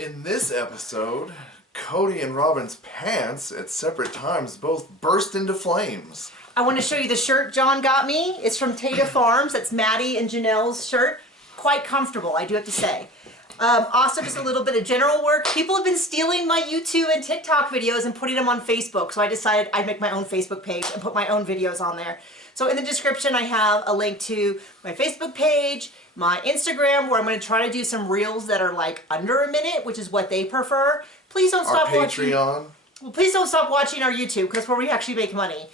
In this episode, Cody and Robin's pants at separate times both burst into flames. I want to show you the shirt John got me. It's from Tata Farms. That's Maddie and Janelle's shirt. Quite comfortable, I do have to say. Also, just a little bit of general work. People have been stealing my YouTube and TikTok videos and putting them on Facebook, so I decided I'd make my own Facebook page and put my own videos on there. So in the description, I have a link to my Facebook page, my Instagram, where I'm going to try to do some reels that are like under a minute, which is what they prefer. Please don't stop watching. Our Patreon. Well, please don't stop watching our YouTube, because that's where we actually make money.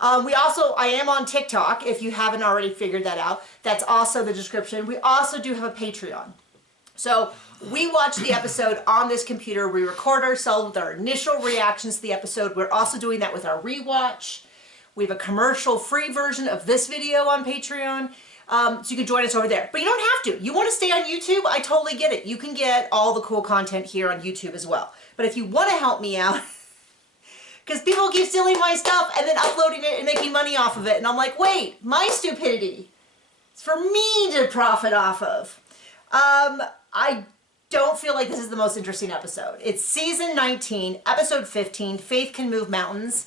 I am on TikTok, if you haven't already figured that out. That's also the description. We also do have a Patreon. So we watch the episode on this computer. We record ourselves with our initial reactions to the episode. We're also doing that with our rewatch. We have a commercial-free version of this video on Patreon. So you can join us over there. But you don't have to. You want to stay on YouTube? I totally get it. You can get all the cool content here on YouTube as well. But if you want to help me out, because people keep stealing my stuff and then uploading it and making money off of it. And I'm like, wait, my stupidity. It's for me to profit off of. I don't feel like this is the most interesting episode. It's season 19, episode 15, Faith Can Move Mountains.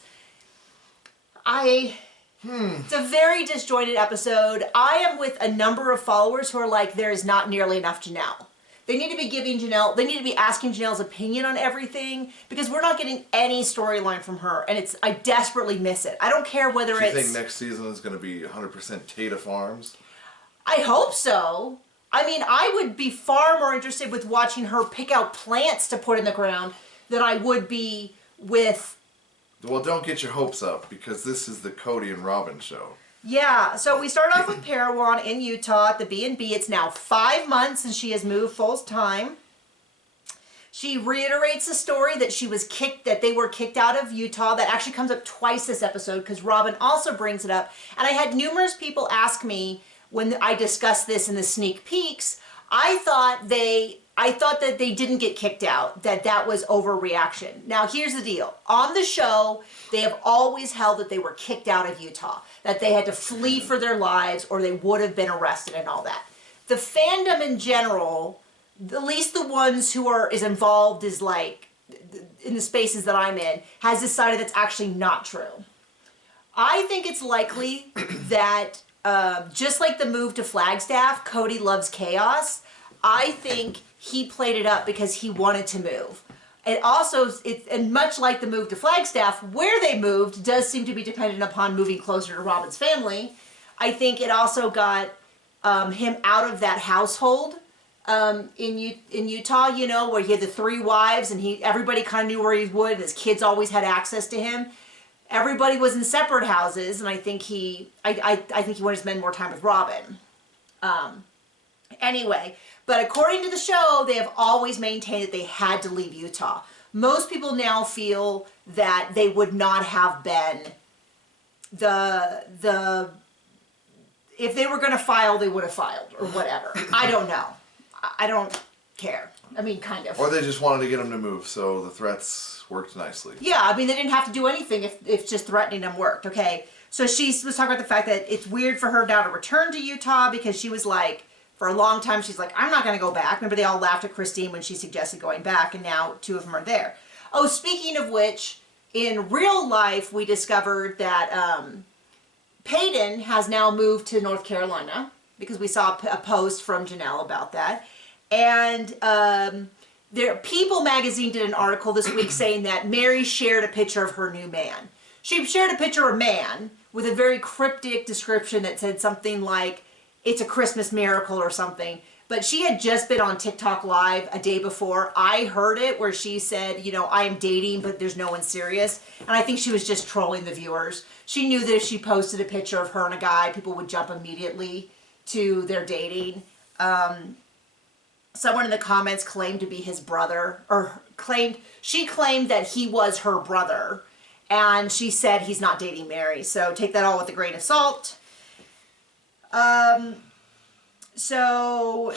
It's a very disjointed episode. I am with a number of followers who are like, there is not nearly enough Janelle. They need to be giving Janelle, they need to be asking Janelle's opinion on everything, because we're not getting any storyline from her, and I desperately miss it. I don't care whether Do you think next season is going to be 100% Tata Farms? I hope so. I mean, I would be far more interested with watching her pick out plants to put in the ground than I would be with... Well, don't get your hopes up, because this is the Cody and Robin show. Yeah, so we start off with Parawan in Utah at the B&B. It's now 5 months since she has moved full-time. She reiterates the story that they were kicked out of Utah. That actually comes up twice this episode, because Robin also brings it up. And I had numerous people ask me when I discussed this in the sneak peeks, I thought that they didn't get kicked out, that was overreaction. Now, here's the deal. On the show, they have always held that they were kicked out of Utah, that they had to flee for their lives or they would have been arrested and all that. The fandom in general, at least the ones who are as involved as like in the spaces that I'm in, has decided that's actually not true. I think it's likely that just like the move to Flagstaff, Cody loves chaos. I think he played it up because he wanted to move. And also, and much like the move to Flagstaff, where they moved does seem to be dependent upon moving closer to Robin's family. I think it also got him out of that household in Utah, you know, where he had the 3 wives and everybody kind of knew where he would, and his kids always had access to him. Everybody was in separate houses, and I think he wanted to spend more time with Robin. Anyway, but according to the show, they have always maintained that they had to leave Utah. Most people now feel that they would not have been if they were going to file, they would have filed, or whatever. I don't know. I don't care. I mean, kind of. Or they just wanted to get him to move, so the threats worked nicely. Yeah, I mean, they didn't have to do anything if just threatening them worked, okay? So she was talking about the fact that it's weird for her now to return to Utah, because she was like, for a long time, she's like, I'm not going to go back. Remember, they all laughed at Christine when she suggested going back, and now 2 of them are there. Oh, speaking of which, in real life, we discovered that Peyton has now moved to North Carolina, because we saw a post from Janelle about that. And People magazine did an article this week saying that Mary shared a picture of her new man. She shared a picture of a man with a very cryptic description that said something like, it's a Christmas miracle or something. But she had just been on TikTok Live a day before. I heard it where she said, you know, I am dating, but there's no one serious. And I think she was just trolling the viewers. She knew that if she posted a picture of her and a guy, people would jump immediately to their dating. Someone in the comments claimed to be his brother, or she claimed that he was her brother. And she said he's not dating Mary. So take that all with a grain of salt. So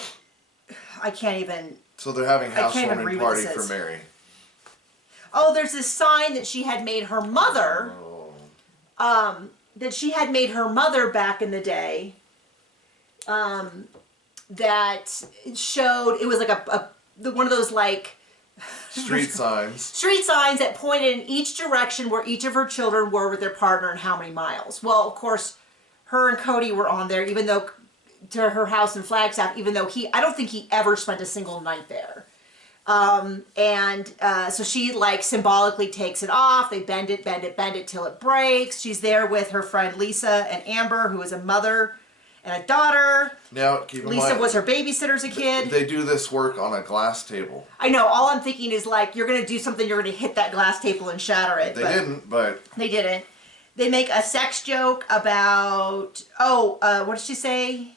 I can't even... So they're having housewarming party for Mary. Oh, there's this sign that she had made her mother. Oh. That she had made her mother back in the day. That showed, it was like one of those like Street signs. Street signs that pointed in each direction where each of her children were with their partner and how many miles. Well, of course, her and Cody were on there, even though to her house in Flagstaff, even though I don't think he ever spent a single night there. So she like symbolically takes it off. They bend it till it breaks. She's there with her friend Lisa and Amber, who is a mother and a daughter. Now, keep in mind, Lisa was her babysitter as a kid. They do this work on a glass table. I know. All I'm thinking is like, you're going to do something, you're going to hit that glass table and shatter it. They didn't, but... They didn't. They make a sex joke about, what did she say?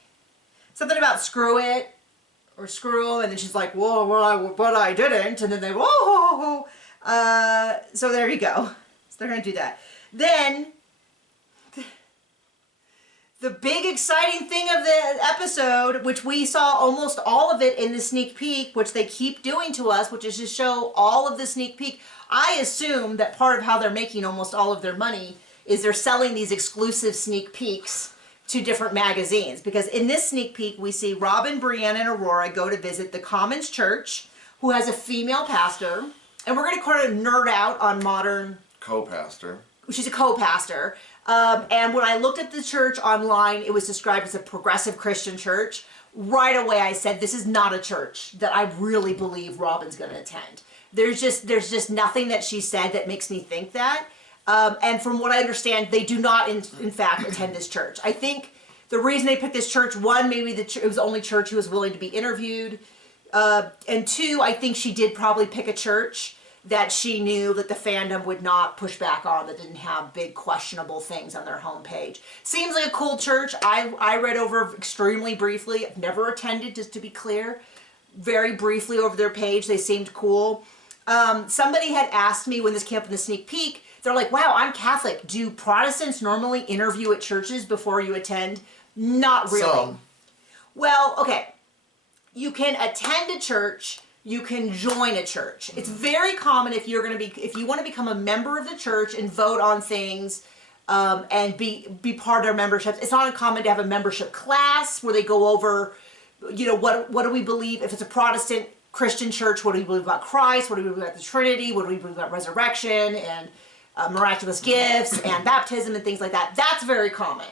Something about screw it, or screw him, and then she's like, whoa, but I didn't, and then they, whoa. So there you go. So they're going to do that. Then, the big exciting thing of the episode, which we saw almost all of it in the sneak peek, which they keep doing to us, which is to show all of the sneak peek. I assume that part of how they're making almost all of their money is they're selling these exclusive sneak peeks to different magazines. Because in this sneak peek, we see Robin, Brianna, and Aurora go to visit the Commons Church, who has a female pastor. And we're going to kind of nerd out on modern... Co-pastor. She's a co-pastor. And when I looked at the church online, it was described as a progressive Christian church. Right away, I said, this is not a church that I really believe Robin's going to attend. There's just nothing that she said that makes me think that. And from what I understand, they do not, in fact, attend this church. I think the reason they picked this church, one, maybe it was the only church who was willing to be interviewed. And two, I think she did probably pick a church that she knew that the fandom would not push back on, that didn't have big questionable things on their homepage. Seems like a cool church. I read over extremely briefly. I've never attended, just to be clear. Very briefly over their page. They seemed cool. Somebody had asked me when this came up in the sneak peek, they're like, wow, I'm Catholic. Do Protestants normally interview at churches before you attend? Not really. Some. Well, okay. You can attend a church. You can join a church. It's very common if you want to become a member of the church and vote on things and be part of their memberships. It's not uncommon to have a membership class where they go over, what do we believe? If it's a Protestant Christian church, what do we believe about Christ? What do we believe about the Trinity? What do we believe about resurrection and miraculous gifts and baptism and things like that? That's very common.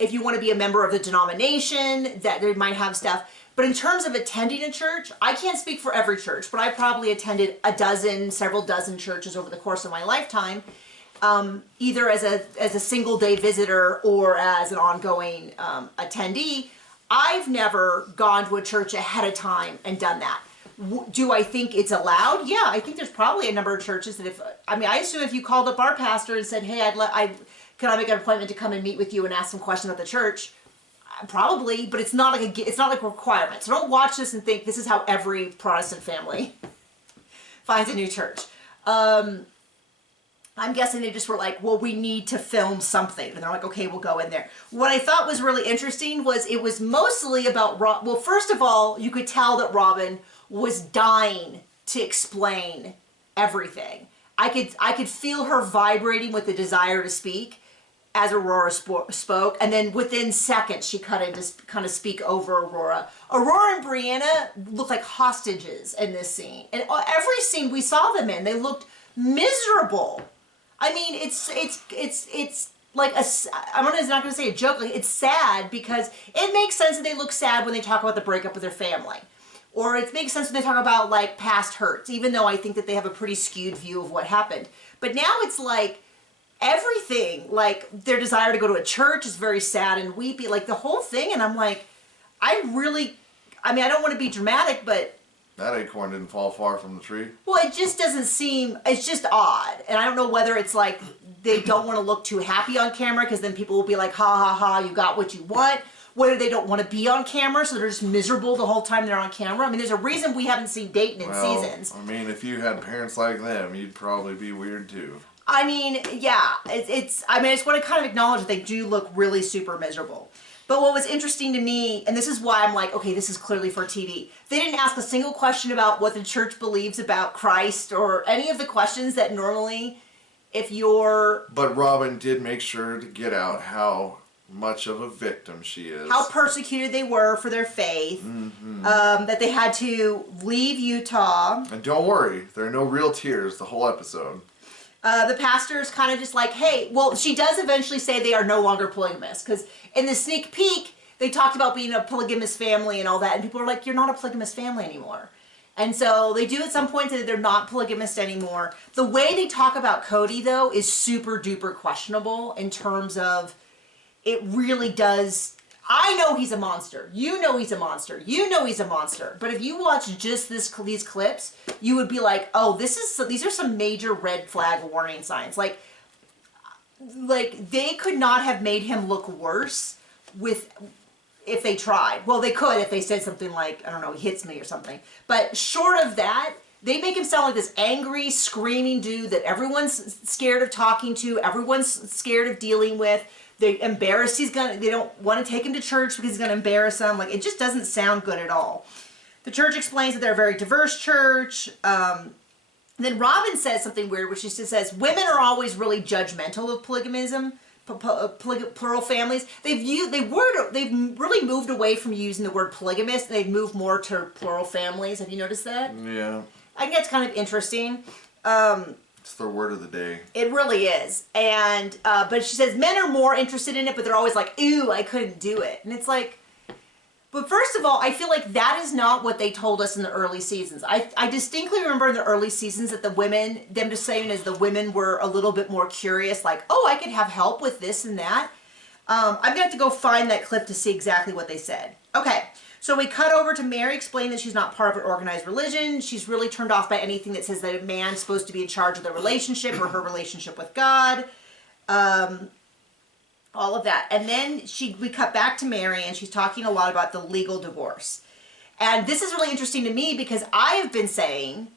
If you want to be a member of the denomination, that they might have stuff. But in terms of attending a church, I can't speak for every church, but I probably attended several dozen churches over the course of my lifetime, either as a single day visitor or as an ongoing attendee. I've never gone to a church ahead of time and done that. Do I think it's allowed? Yeah, I think there's probably a number of churches that I assume if you called up our pastor and said, hey, can I make an appointment to come and meet with you and ask some questions about the church? Probably, but it's not like a requirement. So don't watch this and think this is how every Protestant family finds a new church. I'm guessing they just were like, well, we need to film something. And they're like, okay, we'll go in there. What I thought was really interesting was it was mostly about, well, first of all, you could tell that Robin was dying to explain everything. I could feel her vibrating with the desire to speak as Aurora spoke, and then within seconds she cut in to kind of speak over Aurora. Aurora and Brianna looked like hostages in this scene. And every scene we saw them in, they looked miserable. I mean, it's like I'm not going to say a joke, like it's sad because it makes sense that they look sad when they talk about the breakup of their family. Or it makes sense when they talk about like past hurts, even though I think that they have a pretty skewed view of what happened. But now it's like everything, like their desire to go to a church is very sad and weepy, like the whole thing. And I'm like, I don't want to be dramatic, but that acorn didn't fall far from the tree. Well, it just doesn't seem, it's just odd. And I don't know whether it's like they don't want to look too happy on camera because then people will be like, ha ha ha, you got what you want. Whether they don't want to be on camera, so they're just miserable the whole time they're on camera. I mean, there's a reason we haven't seen Dayton in seasons. I mean, if you had parents like them, you'd probably be weird too. I mean, yeah, I just want to kind of acknowledge that they do look really super miserable. But what was interesting to me, and this is why I'm like, okay, this is clearly for TV. They didn't ask a single question about what the church believes about Christ or any of the questions that normally, if you're... But Robin did make sure to get out how much of a victim she is. How persecuted they were for their faith. That they had to leave Utah. And don't worry, there are no real tears the whole episode. The pastor's kind of just like, hey, well, she does eventually say they are no longer polygamous. Because in the sneak peek, they talked about being a polygamous family and all that. And people are like, you're not a polygamous family anymore. And so they do at some point say that they're not polygamist anymore. The way they talk about Cody, though, is super duper questionable in terms of it really does. I know he's a monster. You know he's a monster. You know he's a monster. But if you watch just these clips, you would be like, oh, these are some major red flag warning signs. Like they could not have made him look worse if they tried. Well, they could if they said something like, I don't know, he hits me or something. But short of that, they make him sound like this angry, screaming dude that everyone's scared of talking to, everyone's scared of dealing with. They're embarrassed they don't want to take him to church because he's going to embarrass them. Like, it just doesn't sound good at all. The church explains that they're a very diverse church. Then Robin says something weird, which she says, women are always really judgmental of polygamism, plural families. They've really moved away from using the word polygamist. They've moved more to plural families. Have you noticed that? Yeah. I think that's kind of interesting. It's the word of the day. It really is. And, but she says men are more interested in it, but they're always like, ew, I couldn't do it. And it's like, but first of all, I feel like that is not what they told us in the early seasons. I distinctly remember in the early seasons that them just saying as the women were a little bit more curious, like, oh, I could have help with this and that. I'm going to have to go find that clip to see exactly what they said. Okay. So we cut over to Mary explaining that she's not part of an organized religion. She's really turned off by anything that says that a man's supposed to be in charge of their relationship or her relationship with God. All of that. And then we cut back to Mary and she's talking a lot about the legal divorce. And this is really interesting to me because I have been saying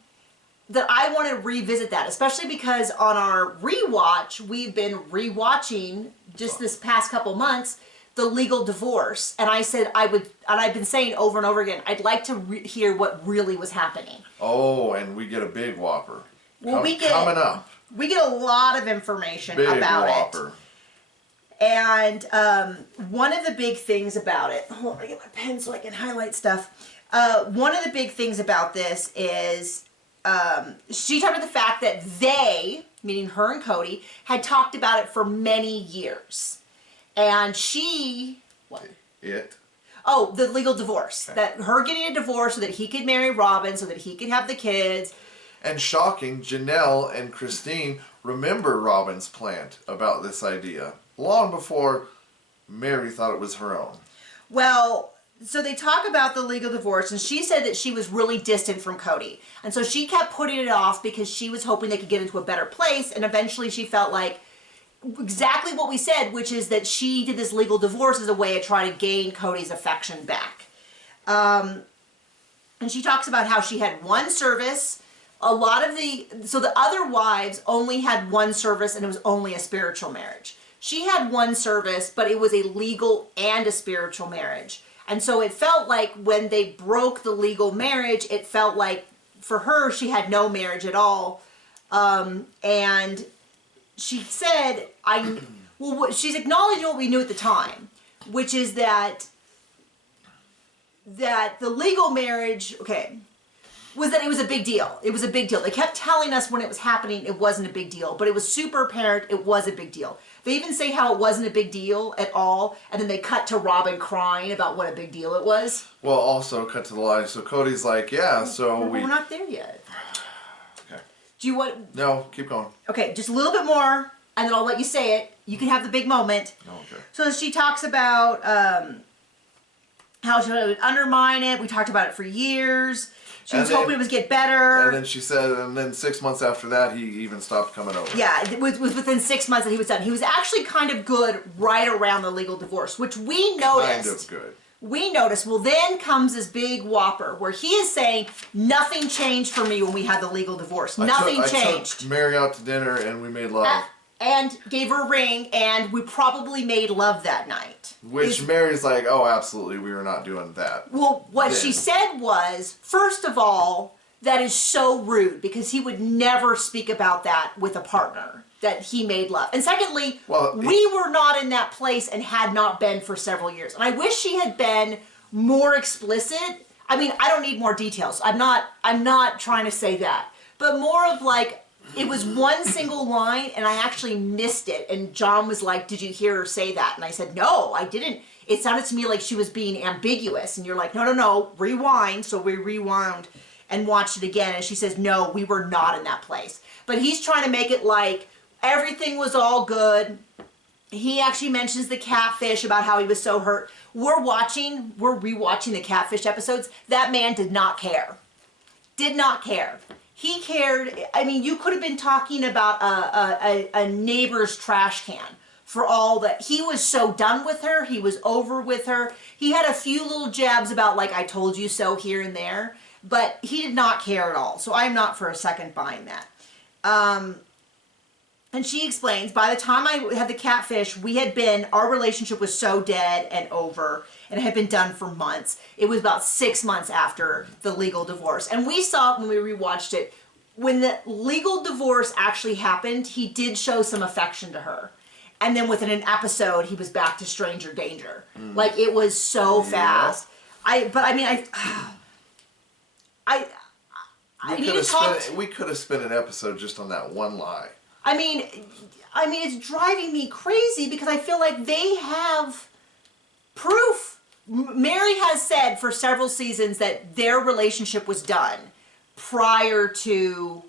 that I want to revisit that, especially because on our rewatch, we've been rewatching just this past couple months the legal divorce, and I said and I've been saying over and over again, I'd like to hear what really was happening. Oh, and we get a big whopper. Well, coming up. We get a lot of information about whopper. It. And one of the big things about it, hold on, I get my pen so I can highlight stuff. One of the big things about this is she talked about the fact that they, meaning her and Cody, had talked about it for many years. And the legal divorce. Okay. That her getting a divorce so that he could marry Robin, so that he could have the kids. And shocking, Janelle and Christine remember Robin's plant about this idea long before Mary thought it was her own. Well, so they talk about the legal divorce, and she said that she was really distant from Cody. And so she kept putting it off because she was hoping they could get into a better place, and eventually she felt like exactly what we said, which is that she did this legal divorce as a way of trying to gain Cody's affection back. And she talks about how she had one service. So the other wives only had one service and it was only a spiritual marriage. She had one service, but it was a legal and a spiritual marriage. And so it felt like when they broke the legal marriage, it felt like for her, she had no marriage at all. And she said, she's acknowledging what we knew at the time, which is that the legal marriage, was that it was a big deal. It was a big deal. They kept telling us when it was happening, it wasn't a big deal, but it was super apparent it was a big deal. They even say how it wasn't a big deal at all, and then they cut to Robin crying about what a big deal it was. Well, also cut to the line. So Cody's like, yeah, so we're not there yet. Do you want... No, keep going. Okay, just a little bit more, and then I'll let you say it. You can have the big moment. Okay. So she talks about how she would undermine it. We talked about it for years. She was hoping it would get better. And then she said, and then 6 months after that, he even stopped coming over. Yeah, it was within 6 months that he was done. He was actually kind of good right around the legal divorce, which we noticed. Kind of good. We noticed. Well, then comes this big whopper where he is saying, nothing changed for me when we had the legal divorce. Nothing changed. I took Mary out to dinner and we made love. And gave her a ring, and we probably made love that night. Which Mary's like, oh, absolutely, we were not doing that. Well, what she said was, first of all, that is so rude, because he would never speak about that with a partner. that he made love. And secondly, Well, we were not in that place and had not been for several years. And I wish she had been more explicit. I mean, I don't need more details. I'm not trying to say that. But more of like, it was one single line and I actually missed it. And John was like, did you hear her say that? And I said, no, I didn't. It sounded to me like she was being ambiguous. And you're like, no, rewind. So we rewound and watched it again. And she says, no, we were not in that place. But he's trying to make it like everything was all good. He actually mentions the catfish, about how he was so hurt. We're rewatching the catfish episodes. That man did not care. Did not care. He cared. I mean, you could have been talking about a neighbor's trash can for all that. He was so done with her. He was over with her. He had a few little jabs about like, I told you so here and there, but he did not care at all. So I'm not for a second buying that. And she explains, by the time I had the catfish, our relationship was so dead and over, and it had been done for months. It was about 6 months after the legal divorce. And we saw when we rewatched it, when the legal divorce actually happened, he did show some affection to her. And then within an episode, he was back to stranger danger. Like, it was so fast. We could have spent an episode just on that one lie. I mean, it's driving me crazy because I feel like they have proof. Mary has said for several seasons that their relationship was done prior to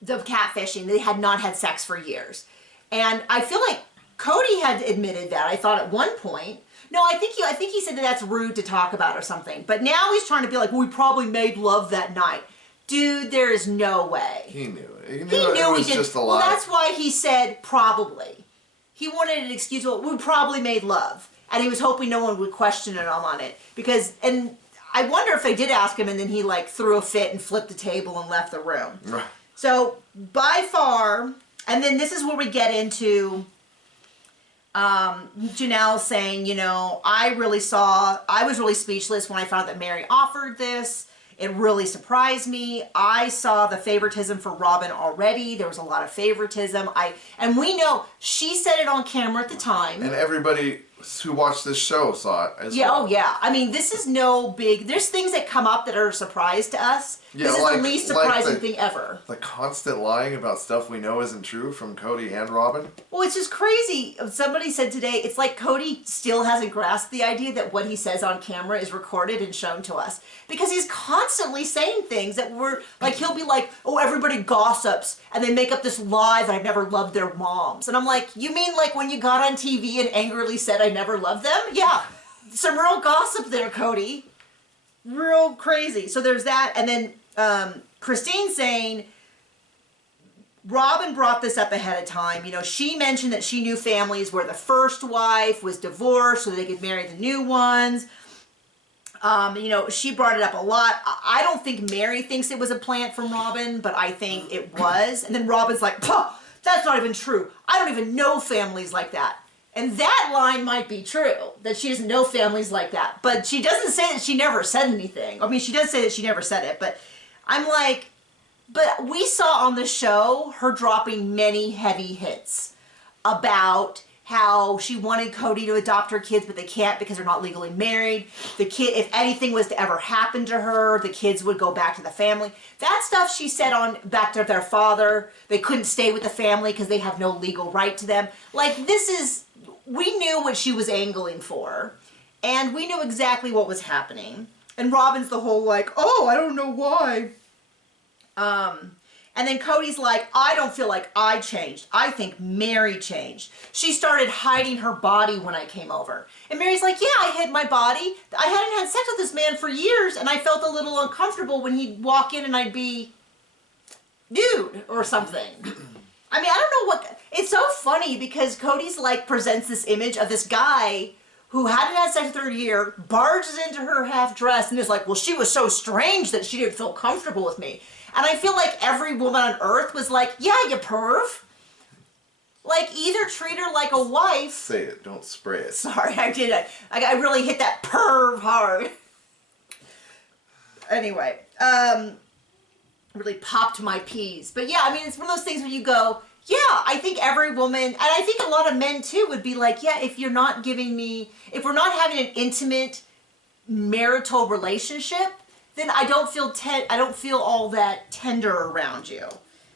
the catfishing. They had not had sex for years. And I feel like Cody had admitted that, I thought, at one point. No, I think he said that that's rude to talk about or something. But now he's trying to be like, well, we probably made love that night. Dude, there is no way. He knew it. He knew it was just a lie. Well, that's why he said probably. He wanted an excuse. Well, we probably made love. And he was hoping no one would question him on it. And I wonder if they did ask him and then he like threw a fit and flipped the table and left the room. Right. So by far, and then this is where we get into Janelle saying, I was really speechless when I found that Mary offered this. It really surprised me. I saw the favoritism for Robin already. There was a lot of favoritism. And we know she said it on camera at the time. And everybody who watched this show saw it as well. Oh yeah. I mean, this is no big. There's things that come up that are a surprise to us. Yeah, this is the least surprising thing ever. The constant lying about stuff we know isn't true from Cody and Robin. Well, it's just crazy. Somebody said today, it's like Cody still hasn't grasped the idea that what he says on camera is recorded and shown to us. Because he's constantly saying things that were, like, he'll be like, oh, everybody gossips, and they make up this lie that I never loved their moms. And I'm like, you mean like when you got on TV and angrily said I never loved them? Yeah, some real gossip there, Cody. Real crazy. So there's that, and then Christine saying, Robin brought this up ahead of time. She mentioned that she knew families where the first wife was divorced so they could marry the new ones. She brought it up a lot. I don't think Mary thinks it was a plant from Robin, but I think it was. And then Robin's like, that's not even true. I don't even know families like that. And that line might be true, that she doesn't know families like that. But she doesn't say that she never said anything. I mean, she does say that she never said it, but I'm like, but we saw on the show her dropping many heavy hits about how she wanted Cody to adopt her kids, but they can't because they're not legally married. The kid, if anything was to ever happen to her, the kids would go back to the family. That stuff she said on back to their father. They couldn't stay with the family because they have no legal right to them. Like, we knew what she was angling for, and we knew exactly what was happening. And Robin's the whole like, oh, I don't know why. And then Cody's like, I don't feel like I changed. I think Mary changed. She started hiding her body when I came over. And Mary's like, yeah, I hid my body. I hadn't had sex with this man for years, and I felt a little uncomfortable when he'd walk in and I'd be nude or something. I mean, I don't know what... It's so funny because Cody's like presents this image of this guy who hadn't had sex with her in a year, barges into her half dressed, and is like, well, she was so strange that she didn't feel comfortable with me. And I feel like every woman on earth was like, yeah, you perv. Like, either treat her like a wife. Say it, don't spray it. Sorry, I did it. I really hit that perv hard. Anyway, really popped my peas. But yeah, I mean, it's one of those things where you go, Yeah, I think every woman, and I think a lot of men too would be like, yeah, if you're not giving me, if we're not having an intimate marital relationship, then I don't feel I don't feel all that tender around you.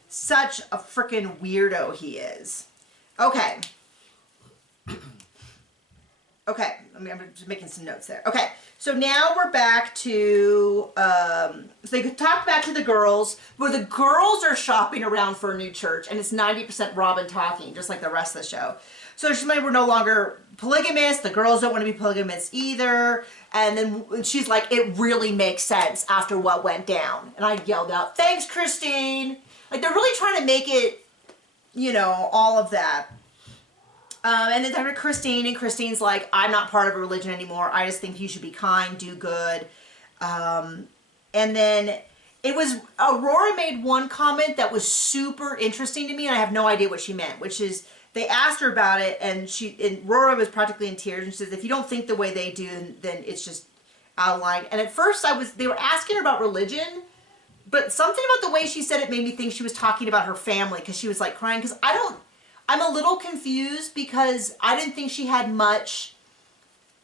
Such a freaking weirdo he is. Okay. Okay, I'm just making some notes there. Okay, so now we're back to, so they could talk back to the girls, where the girls are shopping around for a new church, and it's 90% Robin talking, just like the rest of the show. So she's like, we're no longer polygamous, the girls don't want to be polygamous either, and then she's like, it really makes sense after what went down. And I yelled out, thanks, Christine! Like, they're really trying to make it, you know, all of that. And then Dr. Christine, and Christine's like, I'm not part of a religion anymore. I just think you should be kind, do good. And then it was, Aurora made one comment that was super interesting to me, and I have no idea what she meant, which is, they asked her about it, and Aurora was practically in tears, and she says, if you don't think the way they do, then it's just out of line. And at first they were asking her about religion, but something about the way she said it made me think she was talking about her family, because she was like crying, because I'm a little confused because I didn't think she had much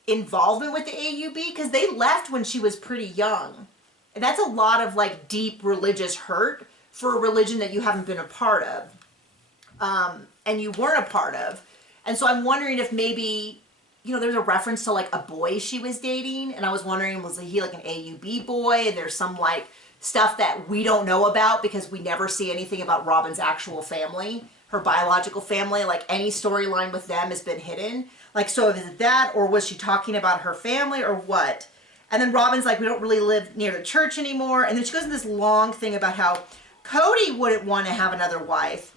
involvement with the AUB, because they left when she was pretty young. And that's a lot of like deep religious hurt for a religion that you haven't been a part of. And you weren't a part of. And so I'm wondering if maybe, you know, there's a reference to like a boy she was dating. And I was wondering, was he like an AUB boy? And there's some like stuff that we don't know about because we never see anything about Robin's actual family. Her biological family, like any storyline with them has been hidden. Like, so is it that, or was she talking about her family, or what? And then Robin's like, we don't really live near the church anymore. And then she goes into this long thing about how Cody wouldn't want to have another wife,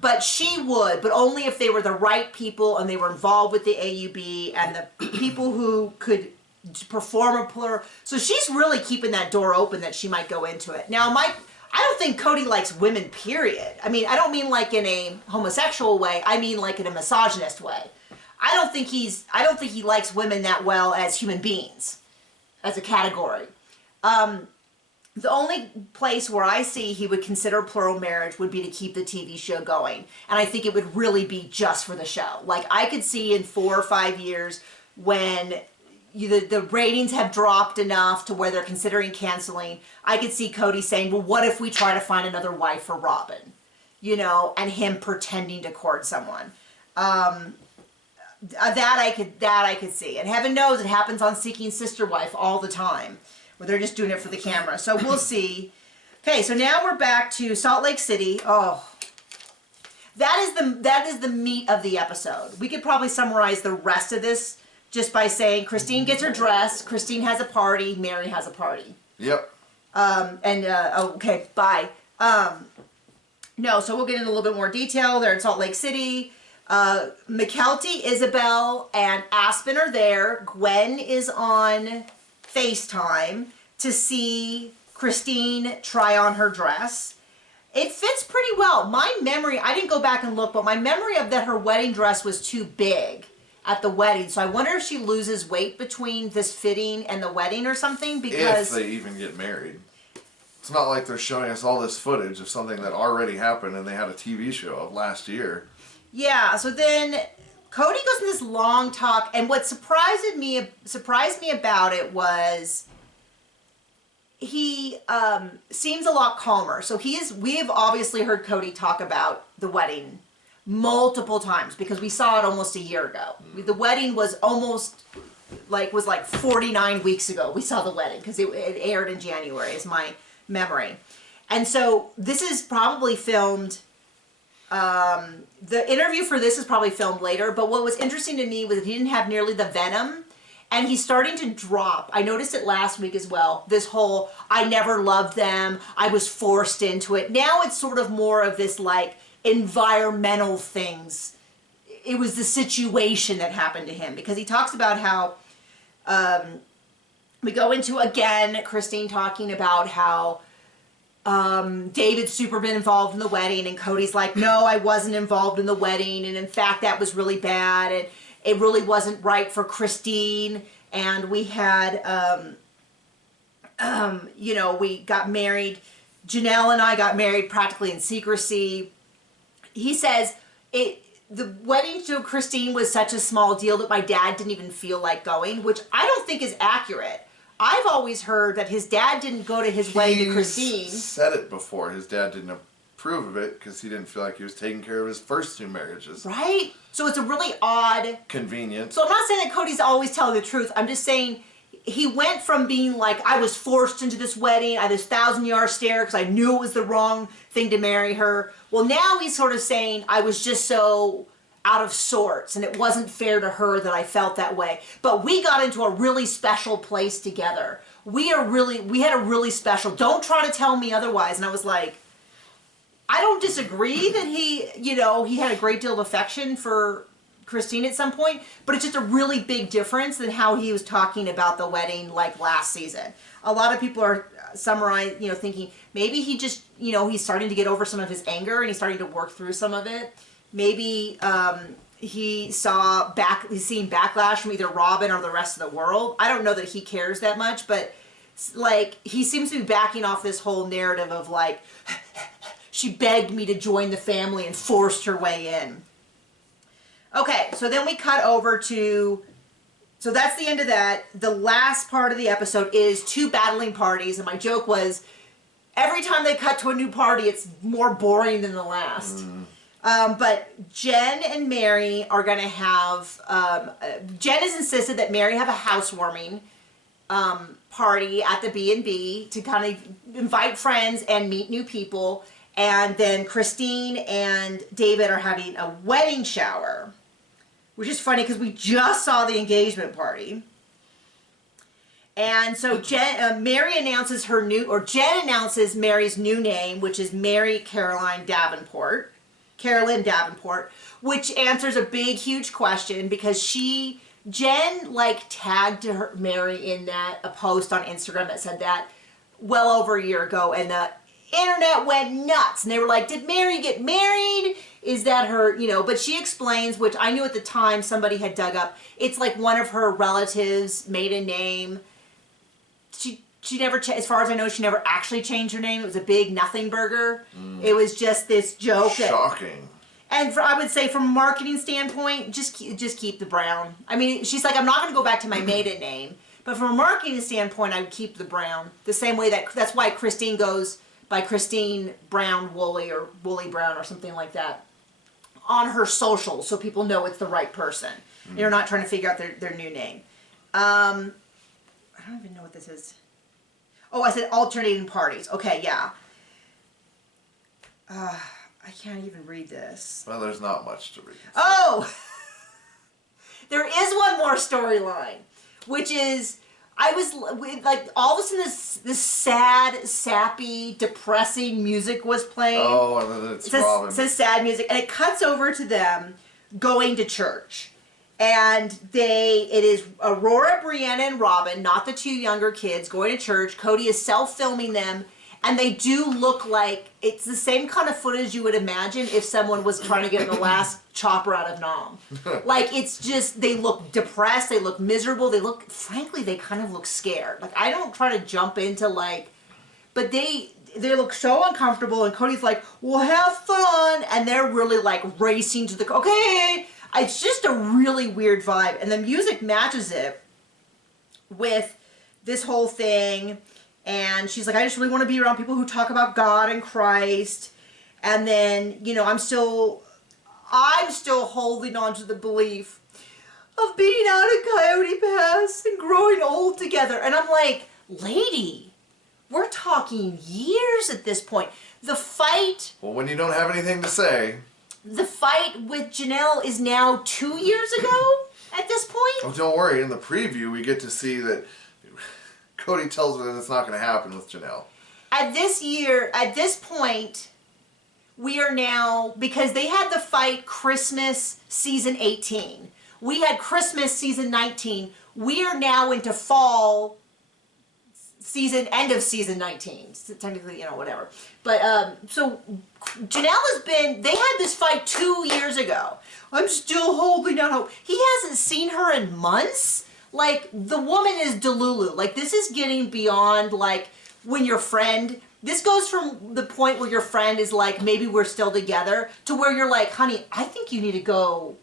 but she would, but only if they were the right people and they were involved with the AUB and the people who could perform a plural. So she's really keeping that door open that she might go into it. Now, I don't think Cody likes women, period. I mean, I don't mean like in a homosexual way. I mean like in a misogynist way. I don't think he likes women that well as human beings, as a category. The only place where I see he would consider plural marriage would be to keep the TV show going. And I think it would really be just for the show. Like, I could see in 4 or 5 years when the ratings have dropped enough to where they're considering canceling, I could see Cody saying, well, what if we try to find another wife for Robin? You know, and him pretending to court someone. That I could see. And heaven knows it happens on Seeking Sister Wife all the time, where they're just doing it for the camera. So we'll see. Okay, so now we're back to Salt Lake City. Oh, that is the meat of the episode. We could probably summarize the rest of this just by saying Christine gets her dress, Christine has a party, Mary has a party. Yep. Okay, bye. No, so we'll get into a little bit more detail. They're in Salt Lake City. McKelty, Isabel, and Aspen are there. Gwen is on FaceTime to see Christine try on her dress. It fits pretty well. My memory, I didn't go back and look, but my memory of that her wedding dress was too big at the wedding. So I wonder if she loses weight between this fitting and the wedding or something, because if they even get married. It's not like they're showing us all this footage of something that already happened and they had a TV show of last year. Yeah, so then Cody goes in this long talk, and what surprised me about it was he seems a lot calmer. So we have obviously heard Cody talk about the wedding multiple times because we saw it almost a year ago. The wedding was almost like 49 weeks ago. We saw the wedding because it aired in January is my memory. And so this is probably filmed, the interview for this is probably filmed later, but what was interesting to me was that he didn't have nearly the venom, and he's starting to drop. I noticed it last week as well. This whole, I never loved them, I was forced into it. Now it's sort of more of this like environmental things. It was the situation that happened to him, because he talks about how, we go into again, Christine talking about how David's super been involved in the wedding, and Cody's like, no, I wasn't involved in the wedding, and in fact that was really bad, and it really wasn't right for Christine, and we had, you know, we got married, Janelle and I got married practically in secrecy. he says, the wedding to Christine was such a small deal that my dad didn't even feel like going, which I don't think is accurate. I've always heard that his dad didn't go to his wedding to Christine. He's said it before. His dad didn't approve of it because he didn't feel like he was taking care of his first 2 marriages. Right? So it's a really odd... Convenient. So I'm not saying that Cody's always telling the truth. I'm just saying he went from being like, I was forced into this wedding, I had this 1,000-yard stare because I knew it was the wrong thing to marry her. Well, now he's sort of saying, I was just so out of sorts and it wasn't fair to her that I felt that way. But we got into a really special place together. We had a really special, don't try to tell me otherwise. And I was like, I don't disagree that he had a great deal of affection for Christine at some point, but it's just a really big difference than how he was talking about the wedding like last season. A lot of people are thinking maybe he just, he's starting to get over some of his anger and he's starting to work through some of it. Maybe he's seeing backlash from either Robin or the rest of the world. I don't know that he cares that much, but like he seems to be backing off this whole narrative of like, she begged me to join the family and forced her way in. Okay, so then we cut over to, so that's the end of that. The last part of the episode is 2 battling parties, and my joke was, every time they cut to a new party, it's more boring than the last. But Jen and Mary are going to have, Jen has insisted that Mary have a housewarming party at the B&B to kind of invite friends and meet new people. And then Christine and David are having a wedding shower, which is funny because we just saw the engagement party. And so Mary announces Jen announces Mary's new name, which is Mary Carolyn Davenport, which answers a big, huge question because Jen like tagged Mary in a post on Instagram that said that well over a year ago, and the internet went nuts, and they were like, did Mary get married? Is that her, but she explains, which I knew at the time somebody had dug up, it's like one of her relatives' maiden name. She never, as far as I know, she never actually changed her name. It was a big nothing burger. It was just this joke. Shocking. And I would say from a marketing standpoint, just keep the Brown. I mean, she's like, I'm not going to go back to my maiden name, but from a marketing standpoint, I would keep the Brown. The same way that's why Christine goes by Christine Brown Woolley or Woolley Brown or something like that on her socials, so people know it's the right person. You're not trying to figure out their new name. I don't even know what this is. Oh, I said alternating parties. Okay, yeah. I can't even read this. Well, there's not much to read. Oh! There is one more storyline, which is, I was, like, all of a sudden this sad, sappy, depressing music was playing. Oh, and it's Robin. It says sad music, and it cuts over to them going to church. And it is Aurora, Brianna, and Robin, not the 2 younger kids, going to church. Cody is self-filming them, and they do look like, it's the same kind of footage you would imagine if someone was trying to get the last chopper out of Nam. Like, it's just, they look depressed, they look miserable, frankly, they kind of look scared. Like, I don't try to jump into, like, but they look so uncomfortable, and Cody's like, well, have fun, and they're really, like, racing to the, okay. It's just a really weird vibe, and the music matches it with this whole thing, and she's like, I just really want to be around people who talk about God and Christ, and then, I'm still holding on to the belief of being out at Coyote Pass and growing old together, and I'm like, lady, we're talking years at this point. The fight... Well, when you don't have anything to say... The fight with Janelle is now 2 years ago at this point? Oh, don't worry. In the preview, we get to see that Cody tells her that it's not going to happen with Janelle. At this point, we are now, because they had the fight Christmas season 18. We had Christmas season 19. We are now into fall end of season 19. So technically, whatever. But, so Janelle they had this fight 2 years ago. I'm still holding out hope. He hasn't seen her in months. Like, the woman is Delulu. Like, this is getting beyond, like, when your friend This goes from the point where your friend is like, maybe we're still together, to where you're like, honey, I think you need to go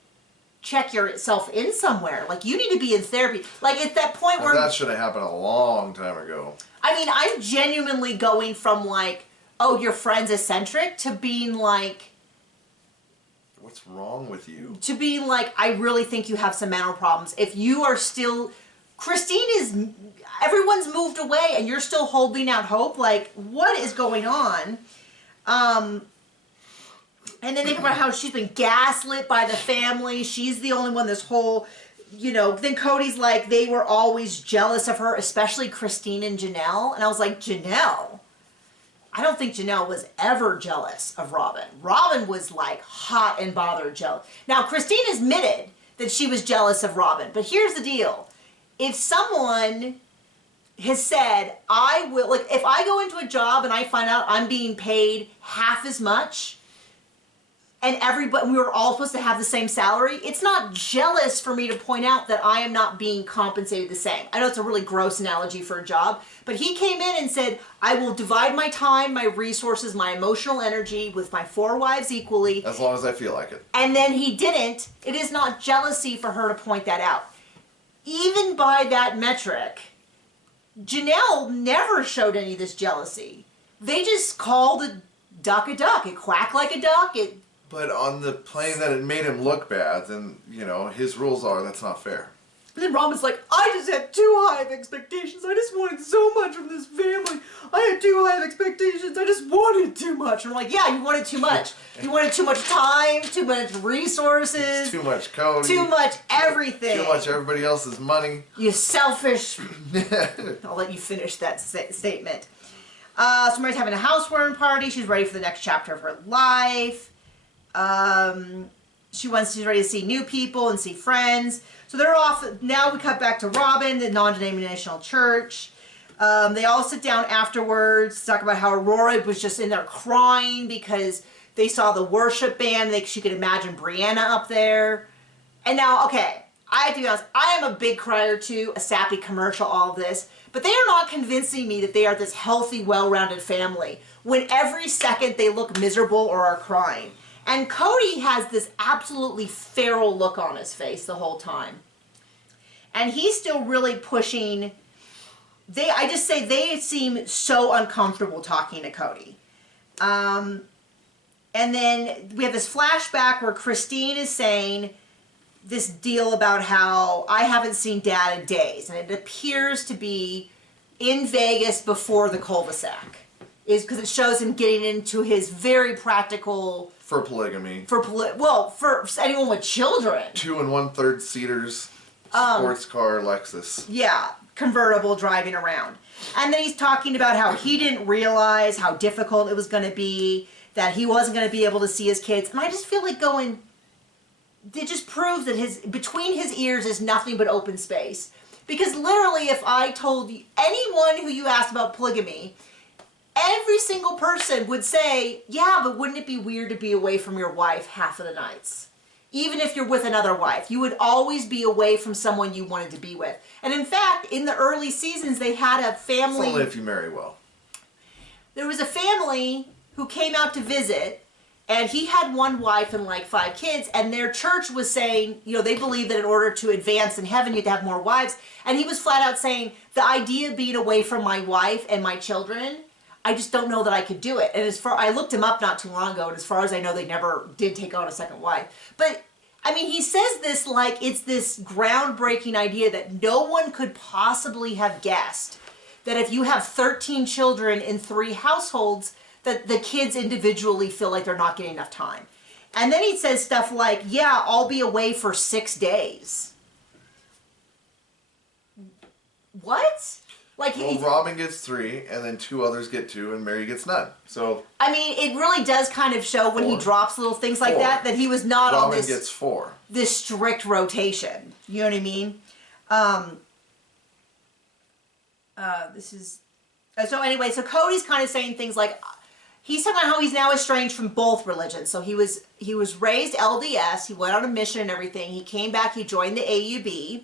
check yourself in somewhere. Like, you need to be in therapy. Like, at that point where... That should have happened a long time ago. I mean, I'm genuinely going from like, oh, your friend's eccentric, to being like... What's wrong with you? To being like, I really think you have some mental problems. If you are still... Christine is... Everyone's moved away and you're still holding out hope. Like, what is going on? And then think about how she's been gaslit by the family. She's the only one this whole, you know, then Cody's like, they were always jealous of her, especially Christine and Janelle. And I was like, Janelle? I don't think Janelle was ever jealous of Robin. Robin was like hot and bothered jealous. Now, Christine admitted that she was jealous of Robin. But here's the deal. If someone has said, I will, like, if I go into a job and I find out I'm being paid half as much, and everybody, we were all supposed to have the same salary, it's not jealous for me to point out that I am not being compensated the same. I know it's a really gross analogy for a job, but he came in and said, I will divide my time, my resources, my emotional energy with my 4 wives equally. As long as I feel like it. And then he didn't. It is not jealousy for her to point that out. Even by that metric, Janelle never showed any of this jealousy. They just called a duck a duck. It quacked like a duck. But on the plane that it made him look bad, then, you know, his rules are that's not fair. And then Robin's like, I just had too high of expectations. I just wanted so much from this family. I had too high of expectations. I just wanted too much. And I'm like, yeah, you wanted too much. You wanted too much time, too much resources. Too much Cody. Too much everything. Too much everybody else's money. You selfish. I'll let you finish that statement. So Mary's having a housewarming party. She's ready for the next chapter of her life. She's ready to see new people and see friends. So they're off. Now we cut back to Robin, the non-denominational church. They all sit down afterwards to talk about how Aurora was just in there crying because they saw the worship band. She could imagine Brianna up there. And now, okay, I have to be honest, I am a big crier too, a sappy commercial, all of this. But they are not convincing me that they are this healthy, well-rounded family when every second they look miserable or are crying. And Cody has this absolutely feral look on his face the whole time. And he's still really pushing. I just say they seem so uncomfortable talking to Cody. And then we have this flashback where Christine is saying this deal about how I haven't seen Dad in days. And it appears to be in Vegas before the cul-de-sac. Is because it shows him getting into his very practical... For polygamy. For anyone with children. 2 1/3 seaters, sports car, Lexus. Yeah, convertible driving around. And then he's talking about how he didn't realize how difficult it was going to be, that he wasn't going to be able to see his kids. And I just feel like going... It just proves that between his ears is nothing but open space. Because literally, if I told you, anyone who you asked about polygamy... Every single person would say, yeah, but wouldn't it be weird to be away from your wife half of the nights? Even if you're with another wife, you would always be away from someone you wanted to be with. And in fact, in the early seasons, they had a family... It's only if you marry well. There was a family who came out to visit, and he had 1 wife and like 5 kids, and their church was saying, you know, they believe that in order to advance in heaven, you have to have more wives. And he was flat out saying, the idea of being away from my wife and my children... I just don't know that I could do it. And I looked him up not too long ago, and as far as I know, they never did take on a second wife. But, I mean, he says this like it's this groundbreaking idea that no one could possibly have guessed that if you have 13 children in 3 households, that the kids individually feel like they're not getting enough time. And then he says stuff like, yeah, I'll be away for 6 days. What? Like Robin gets 3, and then 2 others get 2, and Mary gets none. So I mean, it really does kind of show when he drops little things like that he was not Robin on this. Gets 4. This strict rotation. You know what I mean? This is so anyway. So Cody's kind of saying things like he's talking about how he's now estranged from both religions. So he was raised LDS. He went on a mission and everything. He came back. He joined the AUB.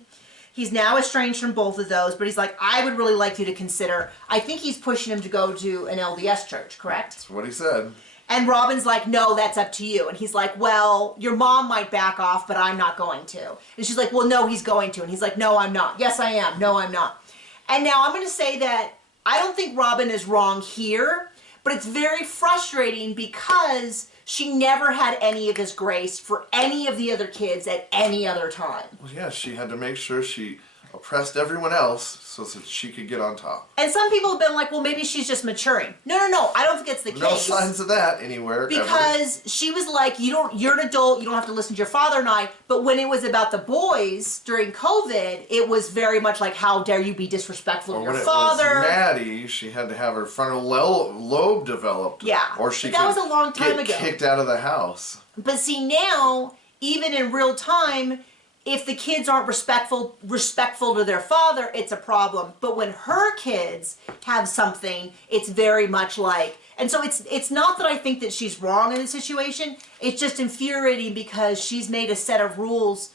He's now estranged from both of those, but he's like, I would really like you to consider. I think he's pushing him to go to an LDS church, correct? That's what he said. And Robin's like, no, that's up to you. And he's like, well, your mom might back off, but I'm not going to. And she's like, well, no, he's going to. And he's like, no, I'm not. Yes, I am. No, I'm not. And now I'm going to say that I don't think Robin is wrong here, but it's very frustrating because she never had any of this grace for any of the other kids at any other time. Well, yeah, she had to make sure she oppressed everyone else so that she could get on top. And some people have been like, well, maybe she's just maturing. No, I don't think it's the case. No signs of that anywhere. Because ever. she was like, you're an adult, you don't have to listen to your father and I. But when it was about the boys during COVID, it was very much like, how dare you be disrespectful to your father. When it was Maddie, she had to have her frontal lobe developed. Yeah, or she that was a long time get ago. Kicked out of the house. But see, now, even in real time, if the kids aren't respectful to their father, it's a problem. But when her kids have something, it's very much like, and so it's not that I think that she's wrong in the situation. It's just infuriating because she's made a set of rules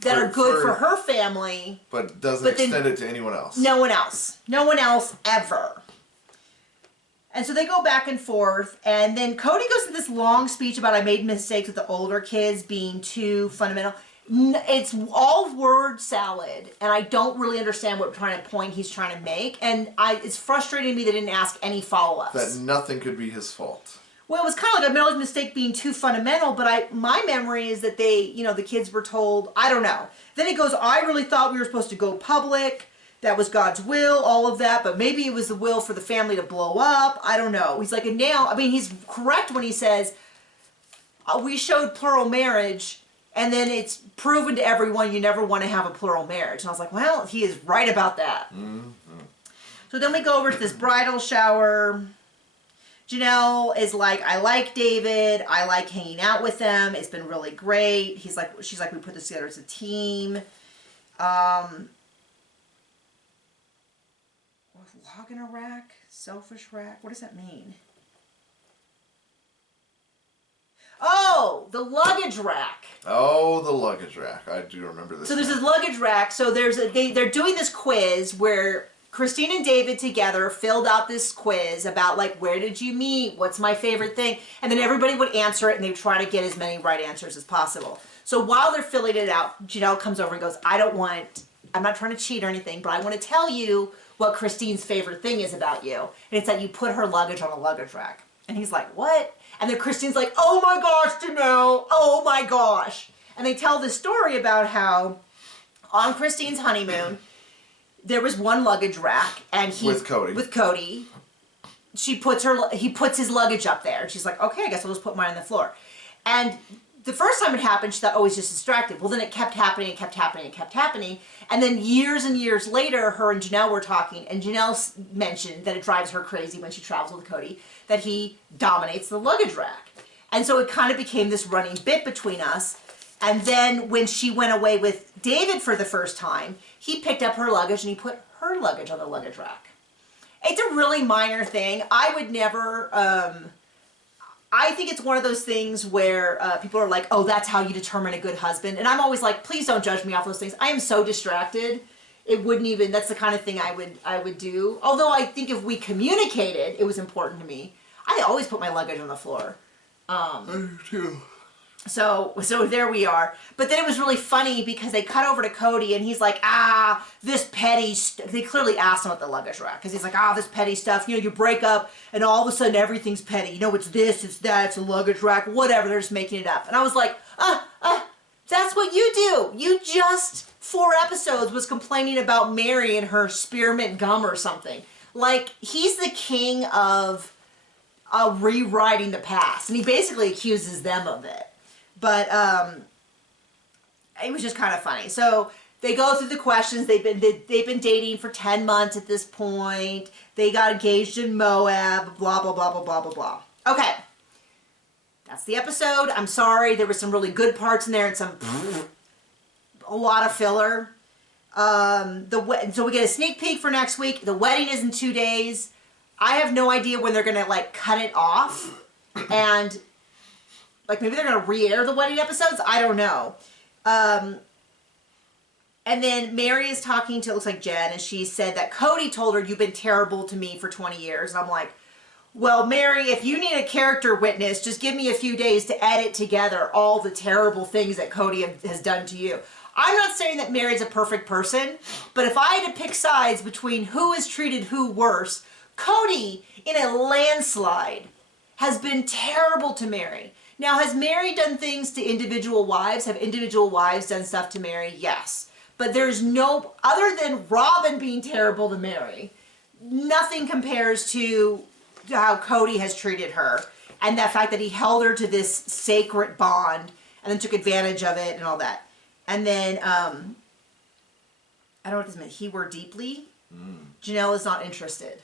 that are good for her family, but doesn't extend it to anyone else. No one else ever. And so they go back and forth, and then Cody goes to this long speech about I made mistakes with the older kids being too fundamental. It's all word salad, and I don't really understand what point he's trying to make, and it's frustrating me they didn't ask any follow-ups. That nothing could be his fault. Well, it was kind of like a middle mistake being too fundamental, but my memory is that the kids were told, I don't know. Then it goes, I really thought we were supposed to go public. That was God's will, all of that, but maybe it was the will for the family to blow up. I don't know. He's like, and now, I mean, he's correct when he says, we showed plural marriage, and then it's proven to everyone you never want to have a plural marriage. And I was like, well, he is right about that. Mm-hmm. So then we go over to this bridal shower. Janelle is like, I like David. I like hanging out with them. It's been really great. She's like, we put this together as a team. Log in a rack? Selfish rack? What does that mean? Oh, the luggage rack. Oh, the luggage rack. I do remember this. So there's this luggage rack. So they're doing this quiz where Christine and David together filled out this quiz about like, where did you meet? What's my favorite thing? And then everybody would answer it and they try to get as many right answers as possible. So while they're filling it out, Janelle comes over and goes, I'm not trying to cheat or anything, but I want to tell you what Christine's favorite thing is about you. And it's that you put her luggage on a luggage rack. And he's like, what? And then Christine's like, oh my gosh, Janelle, oh my gosh. And they tell this story about how on Christine's honeymoon, there was one luggage rack, and with Cody, he puts his luggage up there, and she's like, okay, I guess I'll just put mine on the floor. And the first time it happened, she thought, oh, he's just distracted. Well, then it kept happening and kept happening and kept happening. And then years and years later, her and Janelle were talking, and Janelle mentioned that it drives her crazy when she travels with Cody, that he dominates the luggage rack. And so it kind of became this running bit between us. And then when she went away with David for the first time, he picked up her luggage and he put her luggage on the luggage rack. It's a really minor thing. I would never... I think it's one of those things where people are like, oh, that's how you determine a good husband. And I'm always like, please don't judge me off those things. I am so distracted. It wouldn't even, that's the kind of thing I would do. Although I think if we communicated, it was important to me. I always put my luggage on the floor. I do too. So there we are. But then it was really funny because they cut over to Cody and he's like, this petty they clearly asked him at the luggage rack because he's like, this petty stuff. You know, you break up and all of a sudden everything's petty. You know, it's this, it's that, it's a luggage rack, whatever. They're just making it up. And I was like, that's what you do. You just, 4 episodes, was complaining about Mary and her spearmint gum or something. Like, he's the king of rewriting the past. And he basically accuses them of it. But it was just kind of funny. So they go through the questions. They've been dating for 10 months at this point. They got engaged in Moab. Blah blah blah blah blah blah blah. Okay, that's the episode. I'm sorry. There were some really good parts in there and a lot of filler. So we get a sneak peek for next week. The wedding is in 2 days. I have no idea when they're gonna like cut it off and. Like, maybe they're going to re-air the wedding episodes? I don't know. And then Mary is talking to, it looks like Jen, and she said that Cody told her, you've been terrible to me for 20 years. And I'm like, well, Mary, if you need a character witness, just give me a few days to edit together all the terrible things that Cody has done to you. I'm not saying that Mary's a perfect person, but if I had to pick sides between who has treated who worse, Cody, in a landslide, has been terrible to Mary. Now, has Mary done things to individual wives? Have individual wives done stuff to Mary? Yes. But there's no, other than Robin being terrible to Mary, nothing compares to how Cody has treated her. And the fact that he held her to this sacred bond and then took advantage of it and all that. And then, I don't know what this meant. He were deeply. Janelle is not interested.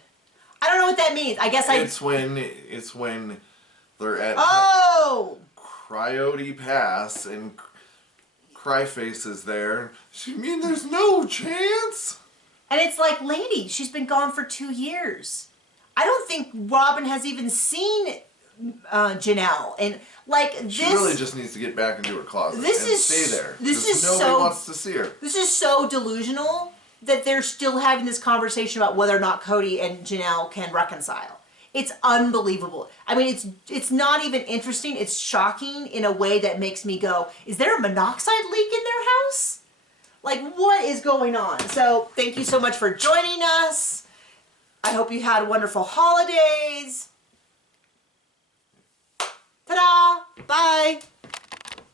I don't know what that means. I guess It's when they're at Coyote Pass and Cryface is there. You mean there's no chance? And it's like, lady, she's been gone for 2 years. I don't think Robin has even seen Janelle. And like this, she really just needs to get back into her closet and stay there. Nobody wants to see her. This is so delusional that they're still having this conversation about whether or not Cody and Janelle can reconcile. It's unbelievable. I mean, it's not even interesting. It's shocking in a way that makes me go, is there a monoxide leak in their house? Like, what is going on? So, thank you so much for joining us. I hope you had wonderful holidays. Ta-da! Bye!